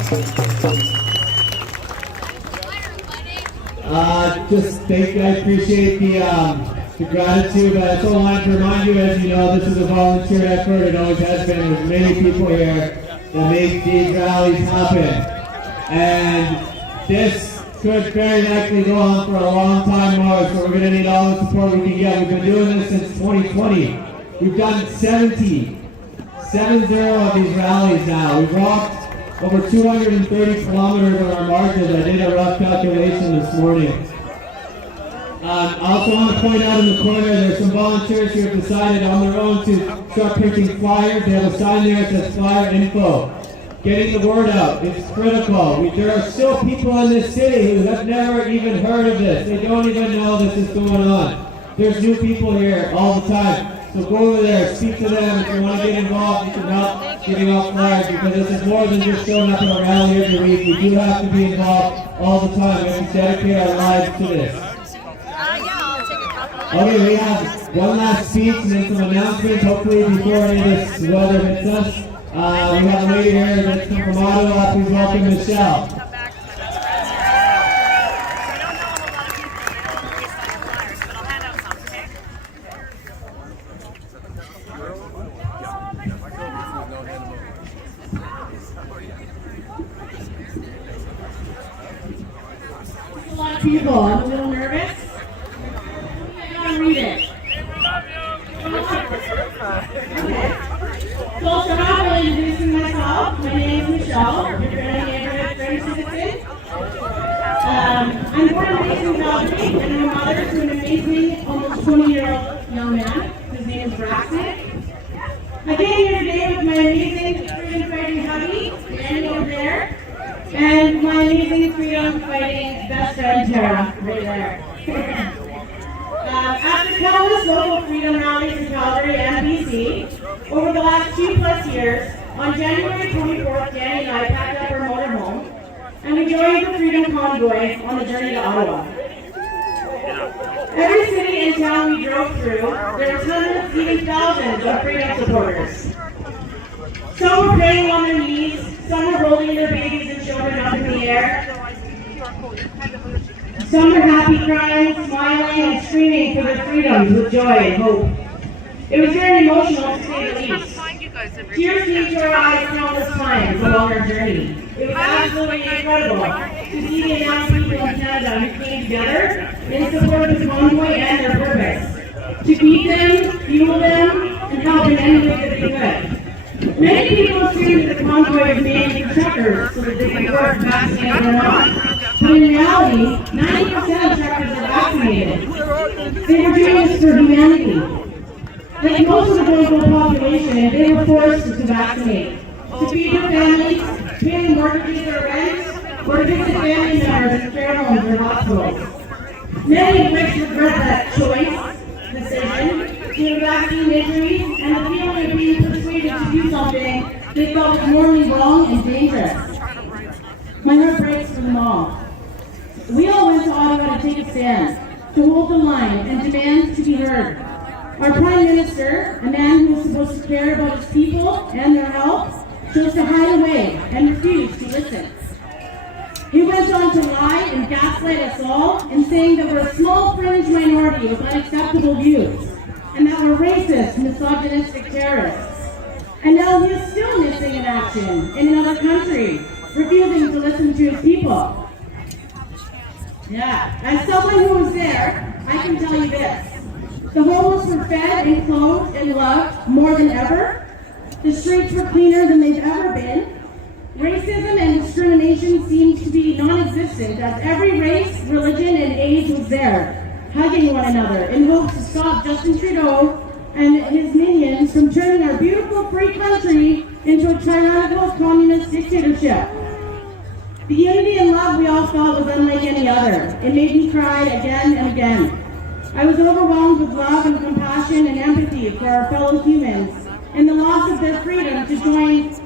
Just thank you. I appreciate the gratitude, but I also wanted to remind you, as you know, this is a volunteer effort. It always has been. There's many people here that make these rallies happen. And this could very likely go on for a long time more, so we're going to need all the support we can get. We've been doing this since 2020. We've done 70 of these rallies now. We've walked over 230 kilometers on our marches. I did a rough calculation this morning. I also want to point out in the corner, there's some volunteers who have decided on their own to start printing flyers. They have a sign there that says flyer info. Getting the word out is critical. There are still people in this city who have never even heard of this. They don't even know this is going on. There's new people here all the time. So go over there, speak to them. If you want to get involved, you can help giving out flyers, because this is more than just showing up in a rally every week. We do have to be involved all the time. We have to dedicate our lives to this. Okay, we have one last speech and then some announcements, hopefully before any of this weather hits us. We have a lady here that's from Ottawa. Please welcome Michelle. A lot of people. I'm a little nervous. I gotta read it. So I'm introducing myself. My name is Michelle. I'm a neighborhood friend citizen. I'm born and raised in Calgary, and I'm a mother to an amazing, almost 20-year-old young man. His name is Braxton. I came here today with my amazing freedom fighting hubby, Danny over there, and my amazing freedom fighting best friend, Tara, right there. After countless local freedom rallies in Calgary and BC, over the last 2+ years, on January 24th, Danny and I packed up our motorhome and we joined the Freedom Convoy on the journey to Ottawa. Every city and town we drove through, there were hundreds, even thousands of freedom supporters. Some were praying on their knees, some were holding their babies and children up in the air. Some were happy, crying, smiling, and screaming for their freedoms with joy and hope. It was very emotional, to say the least. Tears came to our eyes countless times along our journey. It was absolutely incredible to see the amount of people in Canada who came together in support of the convoy and their purpose, to feed them, fuel them, and help in any way that they could. Many people assumed that the convoy was mainly for truckers so that they could work vaccinated or not. But in reality, 90% of truckers are vaccinated. They were doing this for humanity. Like most of the global population, they were forced to vaccinate, to feed their families, pay their mortgages or rent, or to visit family members in care homes or hospitals. Many of which regret that choice, decision, due to vaccine injuries and the feeling of being persuaded to do something they felt was morally wrong and dangerous. My heart breaks for them all. We all went to Ottawa to take a stand, to hold the line and demand to be heard. Our Prime Minister, a man who was supposed to care about his people and their health, chose to hide away and refuse to listen. He went on to lie and gaslight us all in saying that we're a small fringe minority with unacceptable views, and that we're racist, misogynistic terrorists. And now he is still missing in action in another country, refusing to listen to his people. Yeah, as someone who was there, I can tell you this. The homeless were fed and clothed and loved more than ever. The streets were cleaner than they've ever been. Racism and discrimination seemed to be non-existent as every race, religion, and age was there, hugging one another in hopes to stop Justin Trudeau and his minions from turning our beautiful free country into a tyrannical communist dictatorship. The unity and love we all felt was unlike any other. It made me cry again and again. I was overwhelmed with love and compassion and empathy for our fellow humans and the loss of their freedom to join,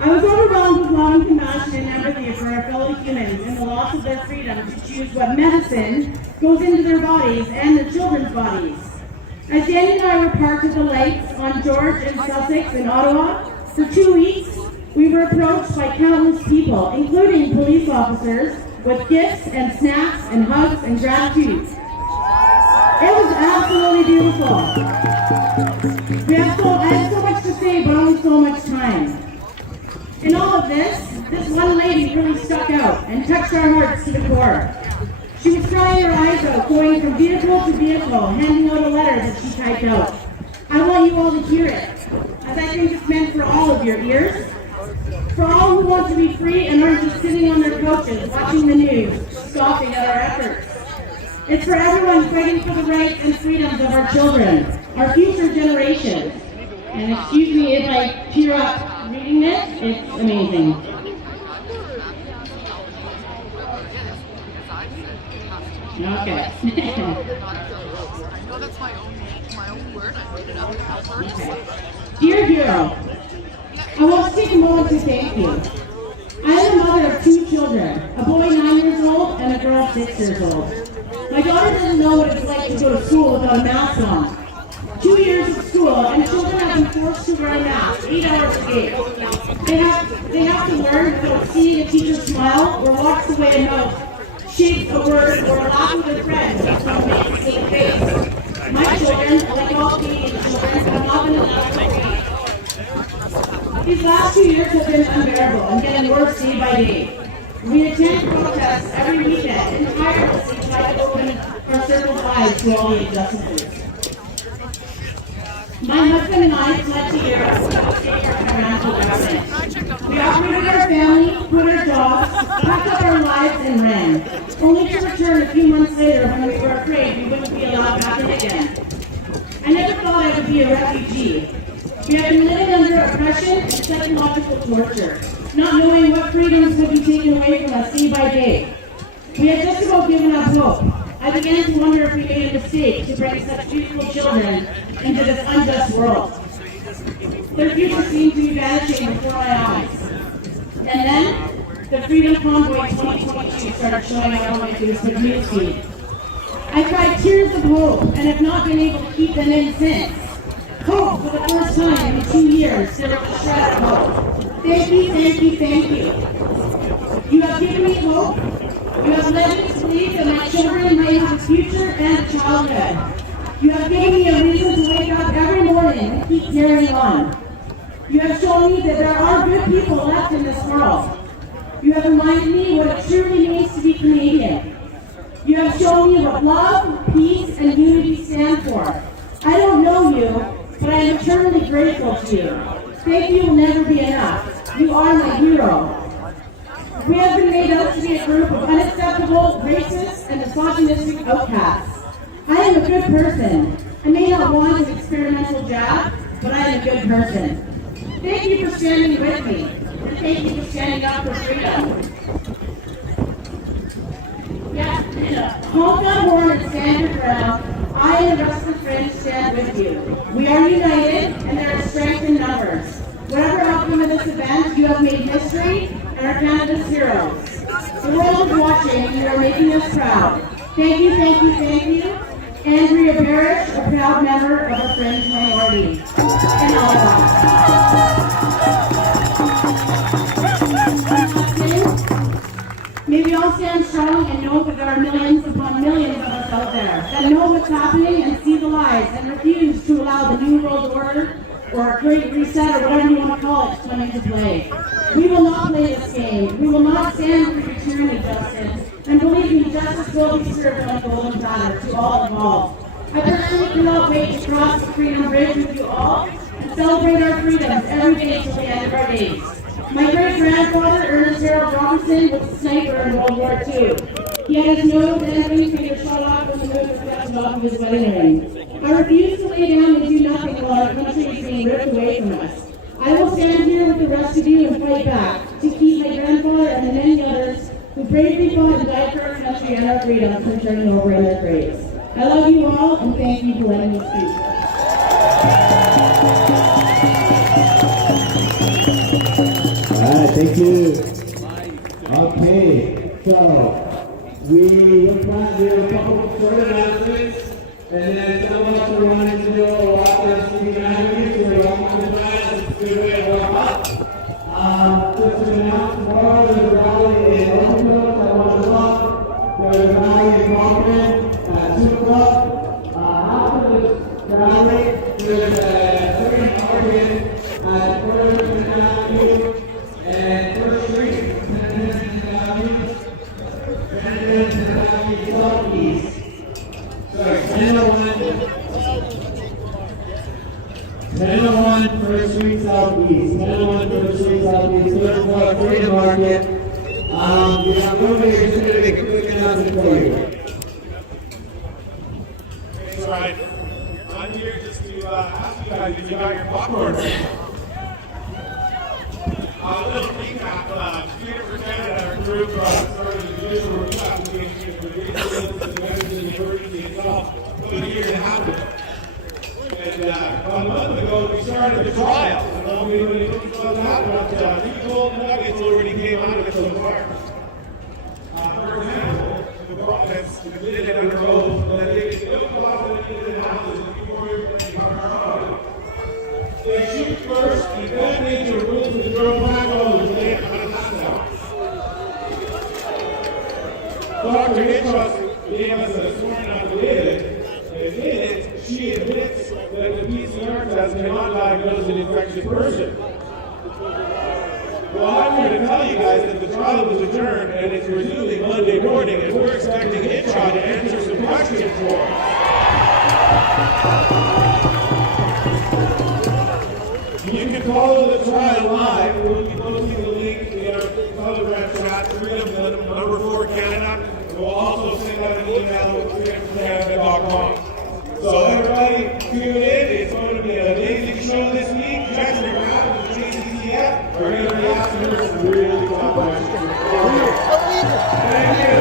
I was overwhelmed with love and compassion and empathy for our fellow humans and the loss of their freedom to choose what medicine goes into their bodies and their children's bodies. As Danny and I were parked at the lights on George and Sussex in Ottawa for 2 weeks, we were approached by countless people, including police officers, with gifts and snacks and hugs and gratitude. It was absolutely beautiful. I have so much to say, but only so much time. In all of this one lady really stuck out and touched our hearts to the core. She was crying her eyes out, going from vehicle to vehicle, handing out a letter that she typed out. I want you all to hear it, as I think it's meant for all of your ears. For all who want to be free and aren't just sitting on their couches watching the news, scoffing at our efforts. It's for everyone fighting for the rights and freedoms of our children, our future generations. And excuse me if I tear up reading this, it's amazing. Okay. Okay. Dear Hero, I want to take a moment to thank you. I am a mother of 2 children, a boy 9 years old and a girl 6 years old. My daughter doesn't know what it's like to go to school without a mask on. 2 years of school, and children have been forced to wear a mask 8 hours a day. They have to learn without seeing a teacher smile or watch the way a mouth shapes a word or laugh with a friend based on a man's face. My children, like all Canadian children, have not been allowed to read. These last 2 years have been unbearable and getting worse day by day. We attend protests every weekend and tirelessly try to open our circle's eyes to all the injustices. My husband and I fled to Europe to escape our tyrannical government. We operated our family, quit our jobs, packed up our lives and ran, only to return a few months later when we were afraid we wouldn't be allowed back in again. I never thought I would be a refugee. We have been living under oppression and psychological torture, not knowing what freedoms would be taken away from us day by day. We had just about given up hope. I began to wonder if we made a mistake to bring such beautiful children into this unjust world. Their future seemed to be vanishing before my eyes. And then, the Freedom Convoy 2022 started showing up on my Facebook newsfeed. I cried tears of hope and have not been able to keep them in since. Hope for the first time in 2 years, there was a shred of hope. Thank you, thank you, thank you. You have given me hope. You have led me to believe that my children may have a future and a childhood. You have given me a reason to wake up every morning and keep carrying on. You have shown me that there are good people left in this world. You have reminded me what it truly means to be Canadian. You have shown me what love, peace, and unity stand for. I don't know you, but I am eternally grateful to you. Thank you will never be enough. You are my hero. We have been made out to be a group of unacceptable, racist, and misogynistic outcasts. I am a good person. I may not want an experimental jab, but I am a good person. Thank you for standing with me, and thank you for standing up for freedom. Yes, hold that horn and stand your ground. I and the rest of the Fringe stand with you. We are united, and there is strength in numbers. Whatever outcome of this event, you have made history and are Canada's heroes. The world is watching, and you are making us proud. Thank you, thank you, thank you. Andrea Parrish, a proud member of the Fringe minority. And all of us. May we all stand strong and know that there are millions upon millions of us out there that know what's happening and see the lies and refuse to allow the New World Order or a Great Reset or whatever you want to call it to come into play. We will not play this game. We will not stand for your tyranny, Justin. And believe me, justice will be served on a golden platter to all involved. I personally cannot wait to cross the Freedom Bridge with you all and celebrate our freedoms every day till the end of our days. My great-grandfather, Ernest Harold Robinson, was a sniper in World War II. He had his nose and ring finger shot off when the moon reflected off of his wedding ring. I refuse to lay down and do nothing while our country is being ripped away from us. I will stand here with the rest of you and fight back to keep my grandfather and the many others who bravely fought and died for our country and our freedom from turning over in their graves. I love you all and thank you for letting me speak. Alright, thank you. Okay, so we will plan to do a couple of short announcements, and then some of us are wanting to do a walk of Stephen Avenue, so we're walking the plan. It's a good way to walk up. Just to announce tomorrow, there's a rally in Oakville at 1 o'clock. There's a rally in Concord at 2 o'clock. After this rally, there's a certain argument at Portland Avenue and First Street, Southeast. Sorry, 1001 First Street Southeast. 1001 First Street Southeast. Third floor, Freedom Market. You have room here, just going to make a quick announcement for you. Thanks, Ryan. I'm here just to ask you guys if you got your popcorn. A little recap. Freedom for Canada, our group, started a judicial review application for the measures in the emergency itself about a year and a half ago. And about a month ago, we started the trial. I don't know if anybody knows about that, but 2 gold nuggets already came out of it so far. For example, the province did it under oath that they could build positive analysis before everybody got started. They shoot first, and then nature rules to throw back all the land. How does that sound? Dr. Hitchcock gave us a sworn affidavit. And in it, she admits that the PCR test cannot diagnose an infectious person. Well, I'm here to tell you guys that the trial was adjourned and it's resuming Monday morning, and we're expecting Hitchcock to answer some questions for us. You can follow the trial live. We'll be posting the link in our Telegram chat, Freedom number 4 Canada. We'll also send out an email with freedomforcanada.com. So everybody tune in. It's going to be an amazing show this week. Jackson Rapp and JCCF are going to be asking us some really tough questions. Thank you.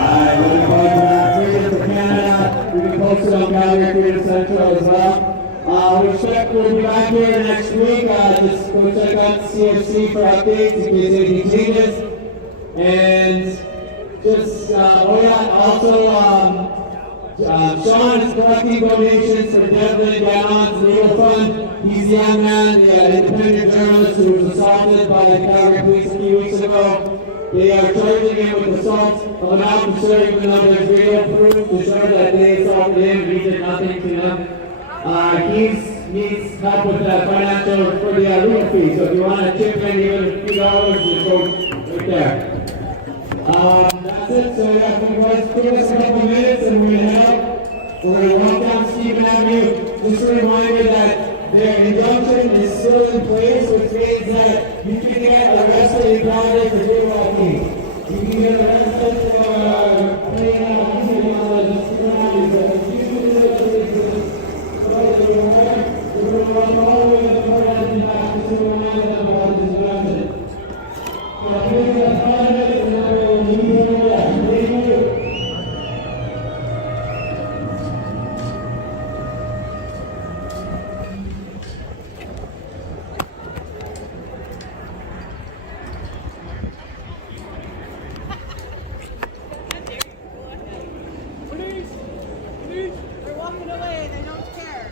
Alright, looking forward to that. Freedom for Canada. We can post it on Calgary Freedom Central as well. We expect we'll be back here next week. Just go check out the CFC for updates in case anything changes. And just, Sean is collecting donations for Devlin Gallon's legal fund. He's the young man, the independent journalist who was assaulted by the Calgary police a few weeks ago. They are charging him with assault of an officer, even though there's video proof to show that they assaulted him and he did nothing to them. He needs help with the financial for the legal fee. So if you want to chip in even a few dollars, just go right there. That's it. So yeah, give us a couple minutes and we're going to head up. We're going to walk down Stephen Avenue. Just a reminder that their injunction is still in place, which means that you can get arrested in Calgary for jaywalking. You can get arrested for playing out music on the Stephen Avenue. We're going to run all the way to the courthouse and back to Superman and about this injunction. So please get started and then we'll meet over there. Thank you. They're walking away, they don't care.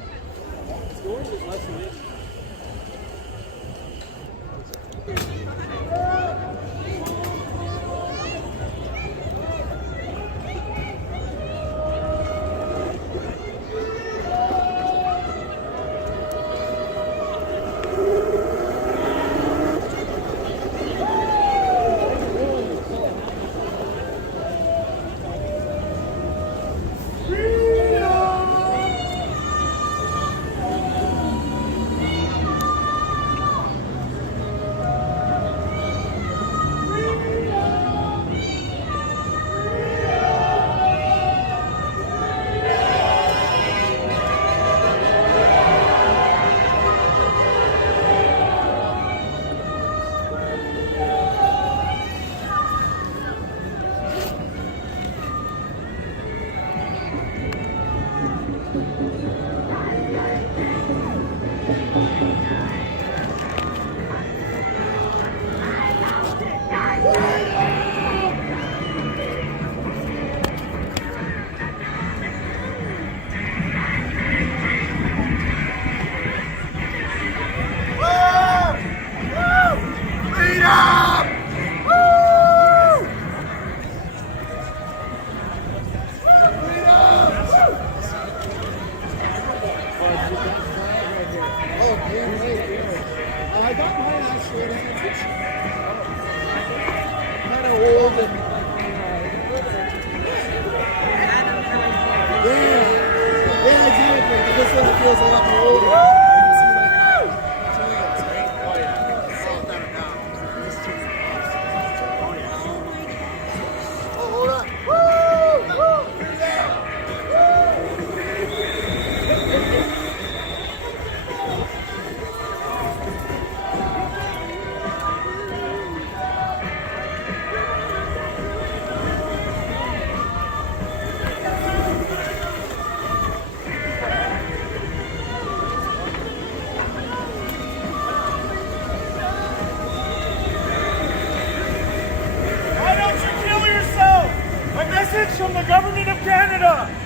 message from the Government of Canada.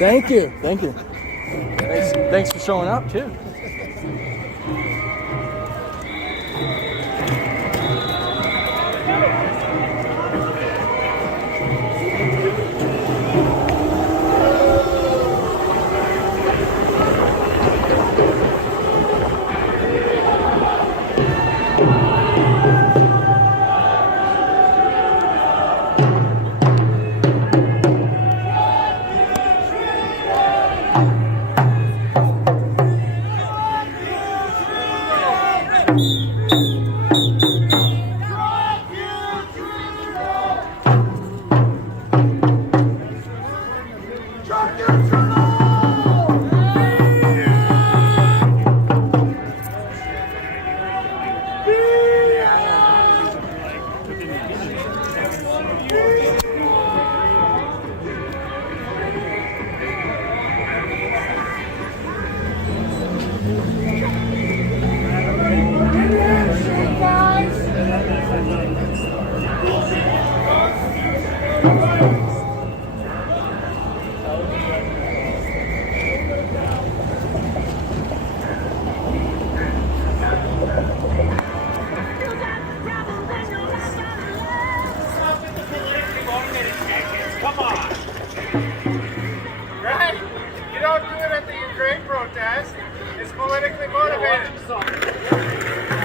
Thank you. Thank you. Thanks for showing up, too. guys. It's politically motivated.